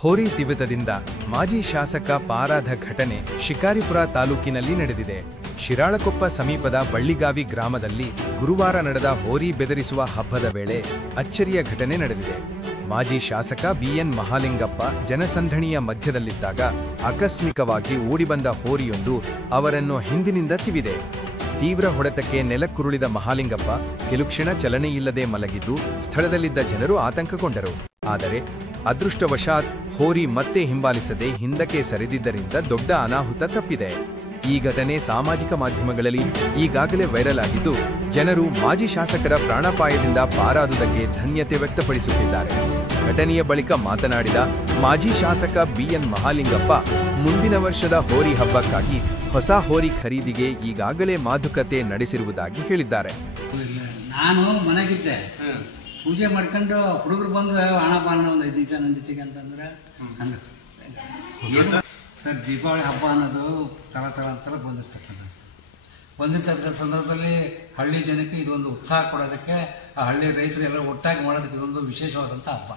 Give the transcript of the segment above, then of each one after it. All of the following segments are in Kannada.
ಹೋರಿ ತಿವಿತದಿಂದ ಮಾಜಿ ಶಾಸಕ ಪಾರಾದ ಘಟನೆ ಶಿಕಾರಿಪುರ ತಾಲೂಕಿನಲ್ಲಿ ನಡೆದಿದೆ. ಶಿರಾಳಕೊಪ್ಪ ಸಮೀಪದ ಬಳ್ಳಿಗಾವಿ ಗ್ರಾಮದಲ್ಲಿ ಗುರುವಾರ ನಡೆದ ಹೋರಿ ಬೆದರಿಸುವ ಹಬ್ಬದ ವೇಳೆ ಅಚ್ಚರಿಯ ಘಟನೆ ನಡೆದಿದೆ. ಮಾಜಿ ಶಾಸಕ ಬಿಎನ್ ಮಹಾಲಿಂಗಪ್ಪ ಜನಸಂದಣಿಯ ಮಧ್ಯದಲ್ಲಿದ್ದಾಗ ಆಕಸ್ಮಿಕವಾಗಿ ಓಡಿಬಂದ ಹೋರಿಯೊಂದು ಅವರನ್ನು ಹಿಂದಿನಿಂದ ತಿವಿದೆ. ತೀವ್ರ ಹೊಡೆತಕ್ಕೆ ನೆಲಕ್ಕುರುಳಿದ ಮಹಾಲಿಂಗಪ್ಪ ಕೆಲುಕ್ಷಣ ಚಲನೆಯಿಲ್ಲದೆ ಮಲಗಿದ್ದು ಸ್ಥಳದಲ್ಲಿದ್ದ ಜನರು ಆತಂಕಗೊಂಡರು. ಆದರೆ ಅದೃಷ್ಟವಶಾತ್ ಹೋರಿ ಮತ್ತೆ ಹಿಂಬಾಲಿಸದೆ ಹಿಂದಕ್ಕೆ ಸರಿದಿದ್ದರಿಂದ ದೊಡ್ಡ ಅನಾಹುತ ತಪ್ಪಿದೆ. ಈ ಘಟನೆ ಸಾಮಾಜಿಕ ಮಾಧ್ಯಮಗಳಲ್ಲಿ ಈಗಾಗಲೇ ವೈರಲ್ ಆಗಿದ್ದು ಜನರು ಮಾಜಿ ಶಾಸಕರ ಪ್ರಾಣಾಪಾಯದಿಂದ ಪಾರಾದುದಕ್ಕೆ ಧನ್ಯತೆ ವ್ಯಕ್ತಪಡಿಸುತ್ತಿದ್ದಾರೆ. ಘಟನೆಯ ಬಳಿಕ ಮಾತನಾಡಿದ ಮಾಜಿ ಶಾಸಕ ಬಿಎನ್ ಮಹಾಲಿಂಗಪ್ಪ, ಮುಂದಿನ ವರ್ಷದ ಹೋರಿ ಹಬ್ಬಕ್ಕಾಗಿ ಹೊಸ ಹೋರಿ ಖರೀದಿಗೆ ಈಗಾಗಲೇ ಮಾತುಕತೆ ನಡೆಸಿರುವುದಾಗಿ ಹೇಳಿದ್ದಾರೆ. ನಾನು ಮನೆಗಿದ್ದೆ, ಪೂಜೆ ಮಾಡ್ಕೊಂಡು ಹುಡುಗರು ಬಂದ್ರೆ ಹಣ ಬಾಣ ಒಂದು 5 ನಿಮಿಷ ನನ್ನ ಜೊತೆಗೆ ಅಂತಂದ್ರೆ ಸರ್, ದೀಪಾವಳಿ ಹಬ್ಬ ಅನ್ನೋದು ತರ ಬಂದಿರ್ತಕ್ಕಂಥ ಸಂದರ್ಭದಲ್ಲಿ ಹಳ್ಳಿ ಜನಕ್ಕೆ ಇದೊಂದು ಉತ್ಸಾಹ ಕೊಡೋದಕ್ಕೆ, ಆ ಹಳ್ಳಿ ರೈತರೆಲ್ಲ ಒಟ್ಟಾಗಿ ಮಾಡೋದಕ್ಕೆ ಇದೊಂದು ವಿಶೇಷವಾದಂಥ ಹಬ್ಬ.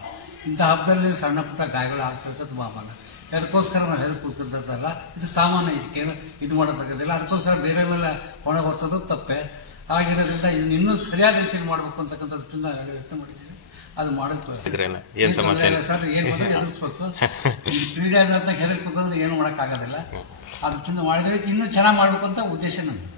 ಇಂಥ ಹಬ್ಬದಲ್ಲಿ ಸಣ್ಣ ಪುಟ್ಟ ಗಾಯಗಳು ಆಗ್ತಿರ್ತಕ್ಕಂಥ ಮಾಮೂಲ. ಅದಕ್ಕೋಸ್ಕರ ನಾವು ಹೆಲ್ಪ್ ಕೊಡ್ತಿರ್ತಲ್ಲ, ಇದು ಸಾಮಾನ್ಯ, ಇದಕ್ಕೇನು ಇದು ಮಾಡೋದಕ್ಕಾಗೋದಿಲ್ಲ. ಅದಕ್ಕೋಸ್ಕರ ಬೇರೆ ಮೇಲೆ ಹೊಣ ಬರ್ಸೋದು ತಪ್ಪೆ ಆಗಿರೋದ್ರಿಂದ ಇದನ್ನ ಇನ್ನೂ ಸರಿಯಾದ ರೀತಿಯಲ್ಲಿ ಮಾಡಬೇಕು ಅಂತಕ್ಕಂಥ ದೃಷ್ಟಿಯಿಂದ ವ್ಯಕ್ತ ಮಾಡಿದ್ದೀವಿ. ಅದು ಮಾಡೋದು ಸರ್, ಏನು ಎದುರಿಸ್ಬೇಕು, ಕ್ರೀಡೆ ಅಂತ ಹೆದರ್ಬೇಕು ಅಂದ್ರೆ ಏನು ಮಾಡೋಕ್ಕಾಗೋದಿಲ್ಲ. ಅದಕ್ಕಿಂತ ಮಾಡಿದ್ರೆ ಇನ್ನೂ ಚೆನ್ನಾಗಿ ಮಾಡಬೇಕು ಅಂತ ಉದ್ದೇಶ ನಮ್ದು.